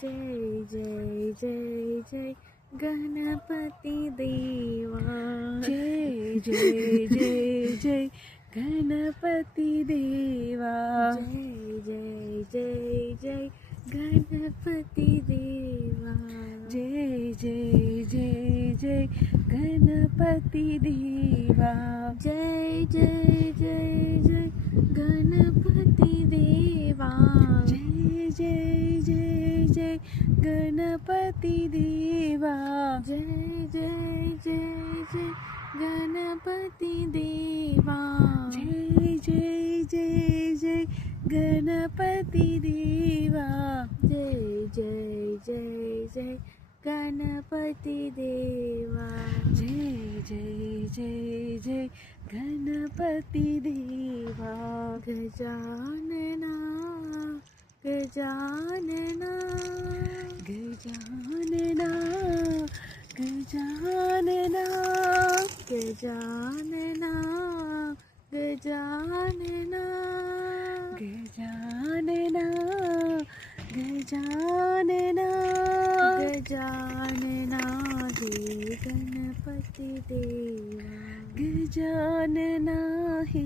जय जय जय जय गणपति देवा। जय जय जय जय गणपति देवा। जय जय जय जय गणपति देवा। जय जय जय जय गणपति देवा। जय जय जय जय गणपति देवा। जय जय जय जय गणपति देवा। जय जय जय जय गणपति देवा। जय जय जय जय गणपति देवा। जय जय जय जय गणपति देवा। जय जय जय जय गणपति देवा। गजानना गजानना गजानना गजानना गजानना गजानना गजानना गजानना गजानना हे गणपति देवा। गजानना हे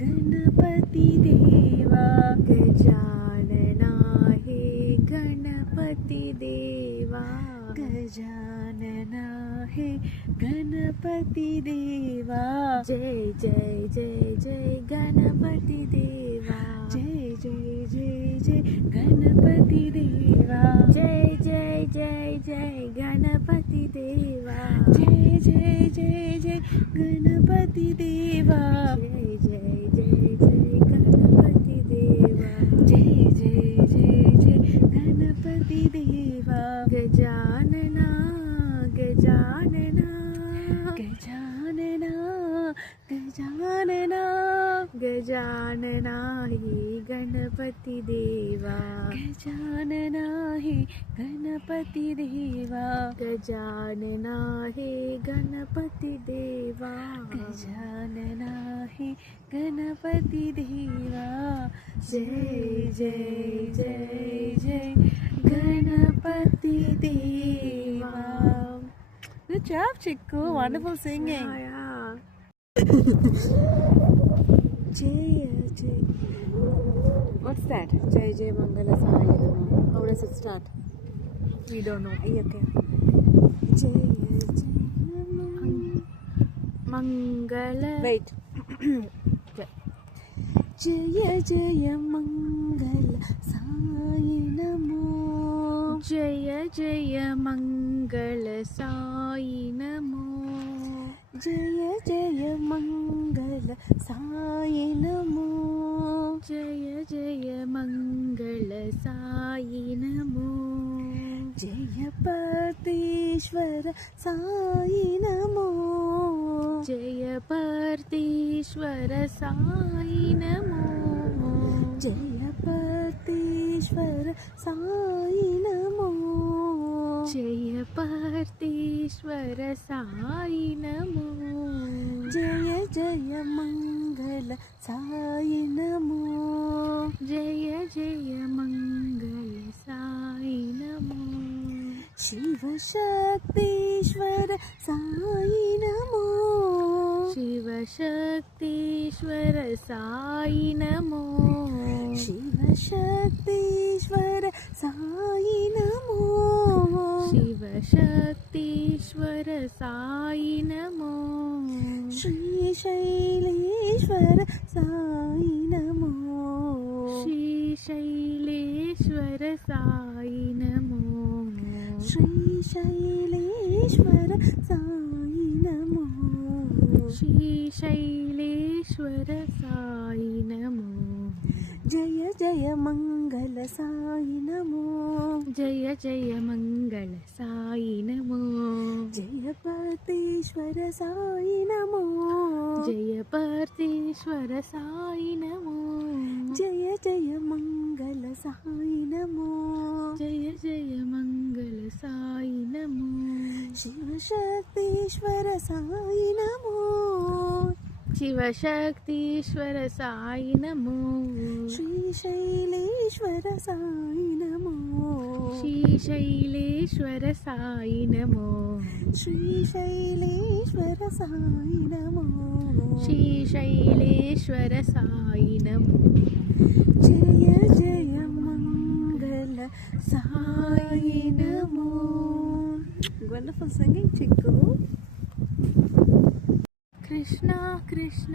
गणपति देवा। गजानना हे गणपति देवा। गजानना हे गणपति देवा। जय जय जय जय गणपति देवा। जय जय जय जय गणपति देवा। जय जय जय जय गणपति देवा। जय जय जय जय गणपति देवा। जय जय जय जय गणपति देवा। जय जय जय जय गणपति देवा। गजानना गजानना गजानना गजानना गजानना हे गणपति देवा। गजानना हे गणपति देवा। गजानना हे गणपति देवा। गजानना हे गणपति देवा। जय जय जय जय गणपति देवा. Good job, Chikku. Wonderful singing. Yeah. Jai Jai. What's that? Jai Jai Mangala Sahayana. How does it start? We don't know. Okay. Jai Jai Mangala. Wait. Jaya Jaya Mangala Sai Namo. Jaya Jaya Mangala Sai Namo. Jaya Jaya Mangala Sai Namo. Jaya Jaya Mangala Sai Namo. Jaya Partishwara Sai Namo. Jaya Partishwara Sai Namo. Jaya Partishwara Sai Namo. Jaya Partishwara Sai Namo. Jaya Jaya Mangala Sai Namo. Jaya Jaya Mangala Sai Namo. Shiva Shaktishwara Sai Namo. Shiva Shaktishwara Sai Namo. Shiva Shaktishwara Sai Namo. Shiva Shaktishwara Sai Namo. Shri Shaileshwara Sai Namo. Shri Shaileshwara Sai Namo. Shri Shaileshwara Sai Namo. Shri Shaileshwara Sai Namo. Jaya Jaya Mangala Sai Namo. Jaya Jaya Mangala Sai Namo. Jaya Partishwara Sai Namo. Jaya Partishwara Sai Namo. Jaya Jaya Mangala Sai Namo. Jaya Jaya Mangala Sai Namo. Shiva Shaktishwara Sai Namo. Shiva Shaktishwara Sai Namo. Shri Shaileshwara Sai Namo. Srisaileshwara Sai నమో శ్రీశైలేశ్వర సాయి నమో శ్రీశైలేశ్వర సాయి నమో జయ జయ మంగళ సాయి నమో. Wonderful singing చిక్కు. Krishna Krishna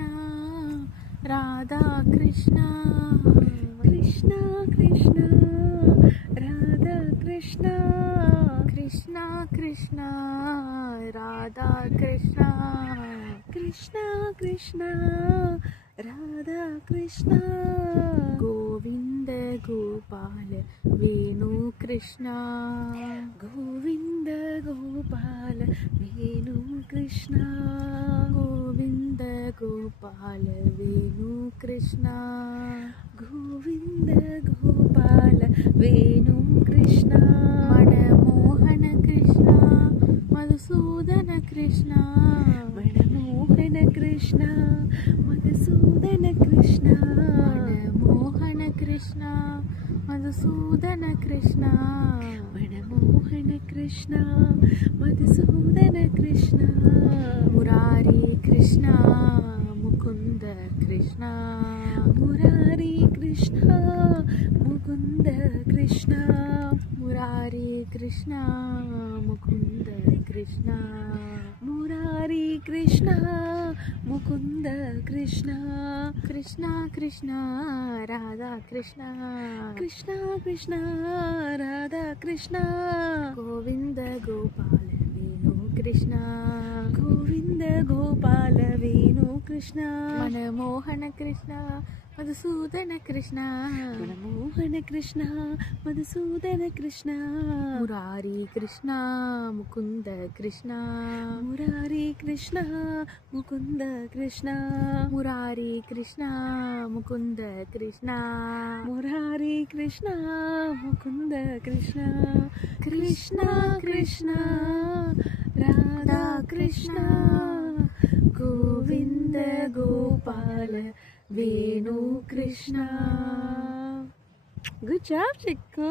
Radha Krishna Krishna Krishna Radha Krishna Krishna Krishna Radha Krishna Krishna Krishna Radha Krishna Govinda Gopala Venu Krishna Govinda Gopala Venu Krishna Govinda Gopala Venu Krishna Govinda Gopala Venu Krishna మణమోహన Krishna Madhusudana Krishna మణమోహన Krishna Madhusudana Krishna మణమోహన Krishna Madhusudana Krishna మణమోహన Krishna Madhusudana Krishna Murari Krishna Mukunda Krishna Murari Krishna Mukunda Krishna Murari Krishna Mukunda Krishna Murari Krishna Mukunda Krishna Krishna Krishna Radha Krishna Krishna Krishna Radha Krishna Govinda Gopala Venu Krishna Govinda Gopala Venu Krishna మనమోహన Krishna Madhusudana Krishna మనమోహన Krishna Madhusudana Krishna Murari Krishna Mukunda Krishna Murari Krishna Mukunda Krishna Murari Krishna Mukunda Krishna Murari Krishna Mukunda Krishna Krishna Krishna Radha Krishna Govinda Gopala Venu Krishna. Good job చిక్కు.